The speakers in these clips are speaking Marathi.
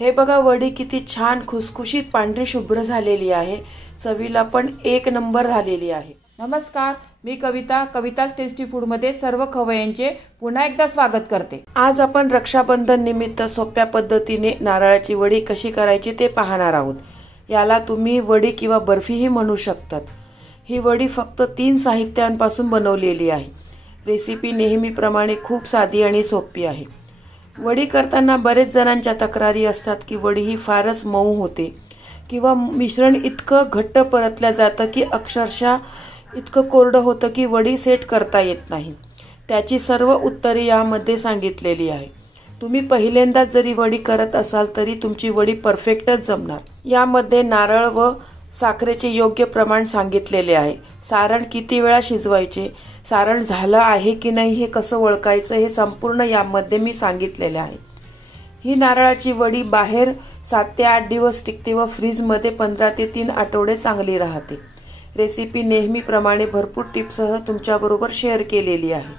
हे बघा, वडी किती छान खुसखुशीत पांढरी शुभ्र झालेली आहे. चवीला पण एक नंबर झालेली आहे. नमस्कार, मी कविताच टेस्टी फूडमध्ये सर्व खवय्यांचे पुन्हा एकदा स्वागत करते. आज आपण रक्षाबंधन निमित्त सोप्या पद्धतीने नारळाची वडी कशी करायची ते पाहणार आहोत. याला तुम्ही वडी किंवा बर्फीही म्हणू शकतात. ही वडी फक्त 3 साहित्यांपासून बनवलेली आहे. रेसिपी नेहमीप्रमाणे खूप साधी आणि सोपी आहे. वडी करताना बरेच जणांच्या तक्रारी असतात की वडी ही फारच मऊ होते किंवा मिश्रण इतकं घट्ट परतलं जातं की अक्षरशः इतकं कोरडं होतं की वडी सेट करता येत नाही. त्याची सर्व उत्तरे यामध्ये सांगितलेली आहे. तुम्ही पहिल्यांदाच जरी वडी करत असाल तरी तुमची वडी परफेक्टच जमणार. यामध्ये नारळ व साखरेचे योग्य प्रमाण सांगितलेले आहे. सारण किती वेळा शिजवायचे, सारण झालं आहे की नाही हे कसं ओळखायचं हे संपूर्ण यामध्ये मी सांगितलेले आहे. ही नारळाची वडी बाहेर 7 ते 8 दिवस टिकते व फ्रीजमध्ये 15 ते 3 आठवडे चांगली राहते. रेसिपी नेहमीप्रमाणे भरपूर टिप्ससह तुमच्याबरोबर शेअर केलेली आहे.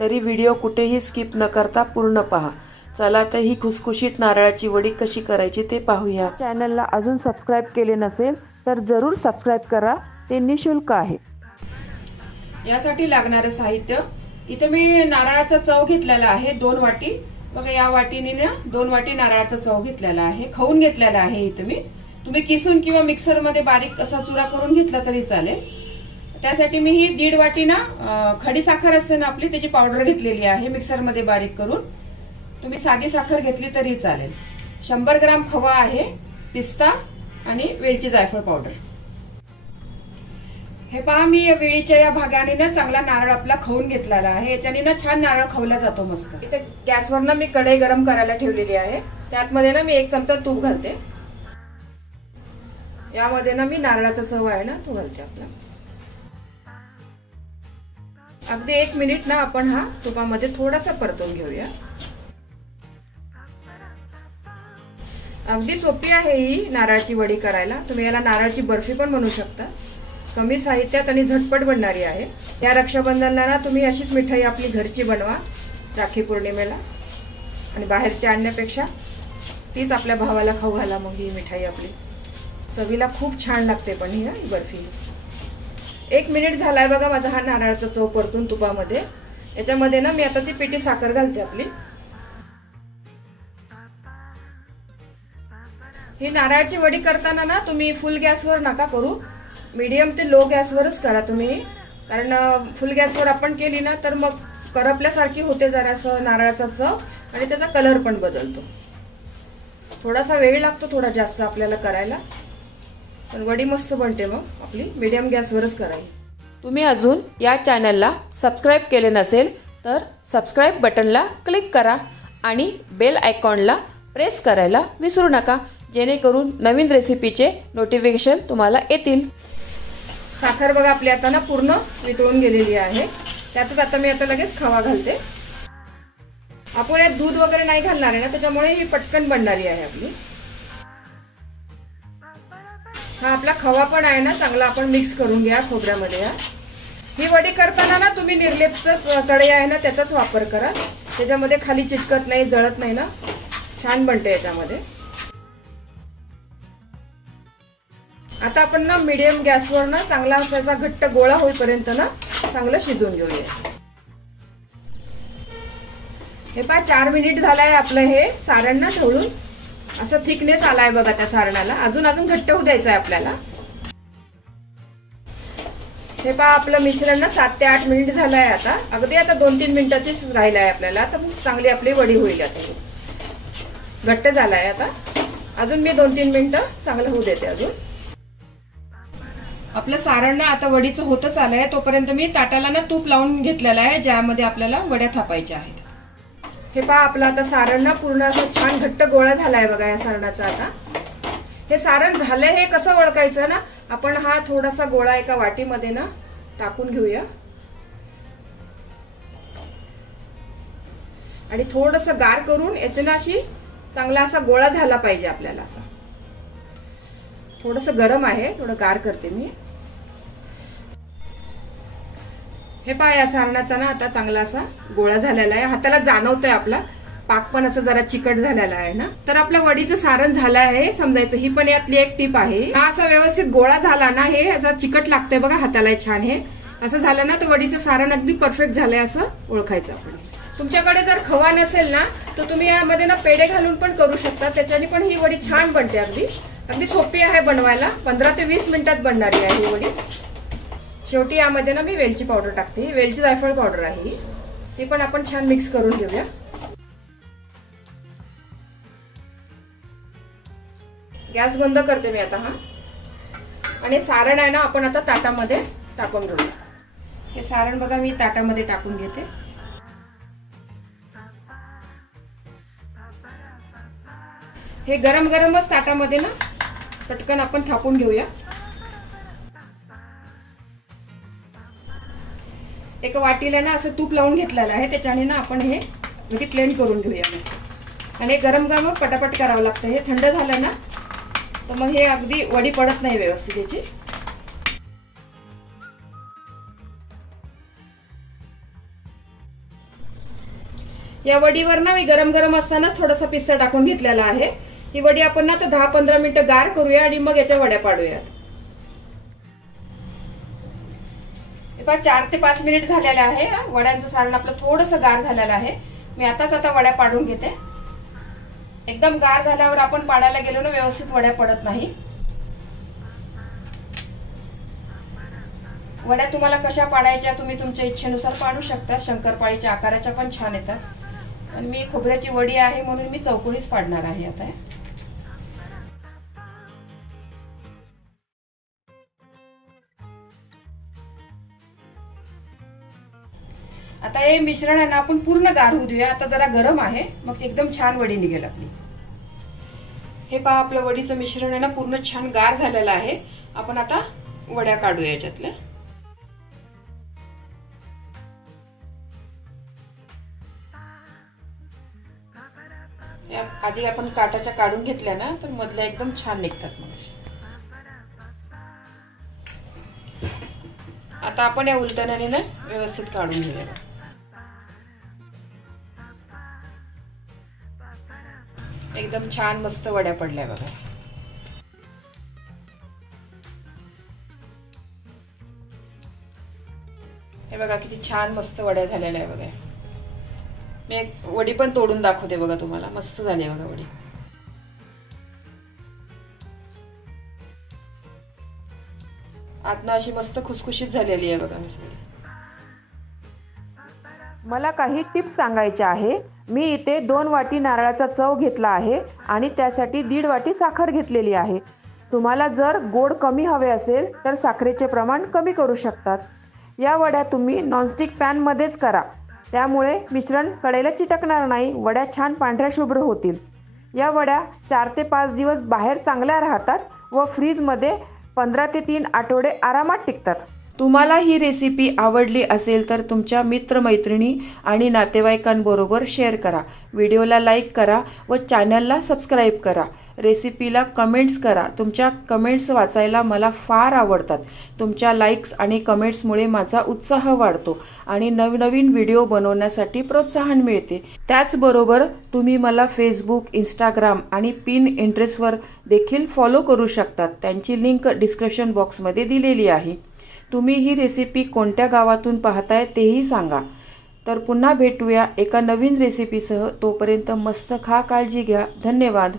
तरी व्हिडिओ कुठेही स्किप न करता पूर्ण पहा. चला तर ही खुसखुशीत नारळाची वडी कशी करायची ते पाहूया. चॅनलला अजून सबस्क्राईब केले नसेल तर जरूर सबस्क्राईब करा, ते निशुल्क आहे. यासाठी लागणारं साहित्य इथे मी नारळाचा चव घेतलेला आहे 2 वाटी. बघा, या वाटीने ना 2 वाटी नारळाचा चव घेतलेला आहे. खाऊन घेतलेला आहे इथे मी. तुम्ही किसून किंवा मिक्सर मध्ये बारीक असा चुरा करून घेतला तरी चालेल. त्यासाठी मी ही 1.5 वाटी ना खडी साखर असते ना आपली, त्याची पावडर घेतलेली आहे मिक्सर मध्ये बारीक करून. तुम्ही साधी साखर घेतली तरी चालेल. 100 ग्राम खवा आहे, पिस्ता आणि वेलची जायफळ पावडर. हे पहा, मी या वेळीच्या या भागाने ना चांगला नारळ आपला खाऊन घेतलेला आहे. याच्याने ना छान नारळ खावला जातो मस्त. इथे गॅसवर ना मी कढई गरम करायला ठेवलेली आहे. त्यातमध्ये ना मी 1 चमचा तूप घालते. यामध्ये ना मी नारळाचा चव आहे ना तो घालते आपला. अगदी 1 मिनिट ना आपण हा तुपामध्ये थोडासा परतून घेऊया. अगदी सोपी आहे ही नारळाची वडी करायला. तुम्ही याला नारळाची बर्फी पण बनवू शकता. कमी साहित्यात आणि झटपट बनणारी आहे. या रक्षाबंधनाला ना तुम्ही अशीच मिठाई आपली घरची बनवा राखी पौर्णिमेला, आणि बाहेरची आणण्यापेक्षा तीच आपल्या भावाला खाऊ घाला. मग ही मिठाई आपली चवीला खूप छान लागते. पण ही बर्फी 1 मिनिट झालाय बघा माझा हा नारळाचा चव परतून तुपामध्ये. याच्यामध्ये ना मी आता ती पिठी साखर घालते आपली. ही नारळाची वडी करताना ना तुम्ही फुल गॅसवर नका करू, मीडियम ते लो गॅसवरच करा तुम्ही. कारण फुल गॅसवर आपण केली ना तर मग करपल्यासारखी होते जरासं नारळाचा चव, आणि त्याचा कलर पण बदलतो. थोडासा वेळ लागतो, थोडा जास्त आपल्याला करायला, पण वडी मस्त बनते. मग आपली मीडियम गॅसवरच करायची. तुम्ही अजून या चॅनलला सबस्क्राईब केले नसेल तर सबस्क्राईब बटनला क्लिक करा आणि बेल आयकॉनला प्रेस करायला विसरू नका, जेणेकरून नवीन रेसिपीचे नोटिफिकेशन तुम्हाला येतील. साखर बघा आपली आता ना पूर्ण वितळून गेलेली आहे. त्यातच आता मी आता लगेच खवा घालते. आपण यात दूध वगैरे नाही घालणार आहे ना, त्याच्यामुळे ही पटकन बनणारी आहे आपली. हा आपला खवा पण आहे ना चांगला आपण मिक्स करून घ्या खोबऱ्यामध्ये. ही वडी करताना ना तुम्ही निर्लेपच कढई आहे ना त्याचाच वापर करा. त्याच्यामध्ये खाली चिटकत नाही, जळत नाही ना, छान बनते याच्यामध्ये. आता आपण ना मीडियम गॅसवर ना चांगला असा घट्ट गोळा होईपर्यंत ना चांगलं शिजवून घेऊया. हे पहा 4 मिनिट झालाय आपलं हे सारण ना ढवळून असं थिकनेस आलाय बघा त्या सारणाला. अजून घट्ट होऊ द्यायचं आहे आपल्याला. हे पहा आपलं मिश्रण ना 7 ते 8 मिनिट झालंय. आता अगदी आता 2-3 मिनिटाचीच राहिलं आहे आपल्याला. आता चांगली आपली वडी होईल. आता घट्ट झालाय. आता अजून मी 2-3 मिनिटं चांगलं होऊ देते. अजून आपलं सारण ना आता वडीचं होतच आलंय. तोपर्यंत मी ताटाला ना तूप लावून घेतलेलं आहे, ज्यामध्ये आपल्याला वड्या थापायच्या आहेत. हे पहा आपलं आता सारण ना पूर्ण असं छान घट्ट गोळा झालाय बघा या सारणाचा. आता हे सारण झालंय हे कसं ओळखायचं ना, आपण हा थोडासा गोळा एका वाटीमध्ये ना टाकून घेऊया आणि थोडंसं गार करून याचे ना अशी चांगला असा गोळा झाला पाहिजे आपल्याला. असा थोडंसं गरम आहे, थोडं गार करते मी. हे पहा या सारणाचा ना आता चांगला असा गोळा झालेला आहे. हाताला जाणवतोय आपला पाक पण असं जरा चिकट झालेला आहे ना. तर आपलं वडीचं सारण झालं आहे समजायचं. ही पण यातली एक टीप आहे. हा असा व्यवस्थित गोळा झाला ना, हे असं चिकट लागतंय बघा हाताला छान. हे असं झालं ना तर वडीचं सारण अगदी परफेक्ट झालंय असं ओळखायचं आपण. तुमच्याकडे जर खवा नसेल ना तर तुम्ही यामध्ये ना पेढे घालून पण करू शकता. त्याच्याने पण ही वडी छान बनते. अगदी सोपी आहे बनवायला. 15 ते 20 मिनिटात बनणारी आहे ही वडी. शेवटी यामध्ये ना मी वेलची पावडर टाकते. वेलची जायफळ पावडर आहे ही पण आपण छान मिक्स करून घेऊया. गॅस बंद करते मी आता. आणि सारण आहे ना आपण आता ताटामध्ये टाकून घेऊया. हे सारण बघा मी ताटामध्ये टाकून घेते. हे गरम गरमच ताटामध्ये ना पटकन आपण थापून घेऊया. एका वाटीला ना असं तूप लावून घेतलेलं आहे. त्याच्याने ना आपण हे म्हणजे प्लेन करून घेऊया मस्त. आणि गरम गरम पटापट करावं लागतं. हे थंड झालं ना तर मग हे अगदी वडी पडत नाही व्यवस्थित याची. या वडीवर ना मी गरम गरम असतानाच थोडासा पिस्ता टाकून घेतलेला आहे. ही वडी आपण ना तर 10-15 मिनिटं गार करूया आणि मग याच्या वड्या पाडूयात. 4 ते 5 मिनिट झालेले आहे. वड्यांचं सारण आपलं थोडंसं गार झालेलं आहे. मी आता वड्या पाडून घेते. एकदम गार झाल्यावर आपण पाडायला गेलो ना व्यवस्थित वड्या पडत नाही. वड्या तुम्हाला कशा पाडायच्या तुम्ही तुमच्या इच्छेनुसार पाडू शकता. शंकरपाळीच्या आकाराच्या पण छान येतात. आणि मी खोबऱ्याची वडी आहे म्हणून मी चौकोनीच पाडणार आहे आता. आता हे मिश्रण आहे ना आपण पूर्ण गार होऊ देऊया. आता जरा गरम आहे मग एकदम छान वडी निघेल आपली. हे पहा आपलं वडीचं मिश्रण आहे ना पूर्ण छान गार झालेलं आहे. आपण आता वड्या काढूया याच्यातल्या. आधी आपण काटाच्या काढून घेतल्या ना तर मधल्या एकदम छान निघतात. मग आता आपण या उलटण्याने ना व्यवस्थित काढून घेऊया. एकदम छान मस्त वड्या पडल्या बघा. हे बघा किती छान मस्त वड्या झालेल्या आहे बघा. मी एक वडी पण तोडून दाखवते बघा तुम्हाला. मस्त झाली आहे बघा वडी. आतनं अशी मस्त खुसखुशीत झालेली आहे बघा. मला काही टिप्स सांगायच्या आहे. मी इथे 2 वाटी नारळाचा चव घेतला आहे आणि त्यासाठी 1.5 वाटी साखर घेतलेली आहे. तुम्हाला जर गोड कमी हवे असेल तर साखरेचे प्रमाण कमी करू शकतात. या वड्या तुम्ही नॉनस्टिक पॅनमध्येच करा. त्यामुळे मिश्रण कडेला चिटकणार नाही. वड्या छान पांढऱ्या शुभ्र होतील. या वड्या 4 ते 5 दिवस बाहेर चांगल्या राहतात व फ्रीजमध्ये 15 ते 3 आठवडे आरामात टिकतात. तुम्हाला ही रेसिपी आवडली असेल तर तुमच्या मित्रमैत्रिणी आणि नातेवाईकांबरोबर शेअर करा. व्हिडिओला लाईक करा व चॅनलला सबस्क्राईब करा. रेसिपीला कमेंट्स करा. तुमच्या कमेंट्स वाचायला मला फार आवडतात. तुमच्या लाईक्स आणि कमेंट्समुळे माझा उत्साह वाढतो आणि नवनवीन व्हिडिओ बनवण्यासाठी प्रोत्साहन मिळते. त्याचबरोबर तुम्ही मला फेसबुक, इंस्टाग्राम आणि पिनइंटरेस्टवर देखील फॉलो करू शकतात. त्यांची लिंक डिस्क्रिप्शन बॉक्समध्ये दिलेली आहे. तुम्ही ही रेसिपी कोणत्या गावातून पाहताय तेही सांगा. तर पुन्हा भेटूया एका नवीन रेसिपीसह. तोपर्यंत मस्त खा, काळजी घ्या. धन्यवाद.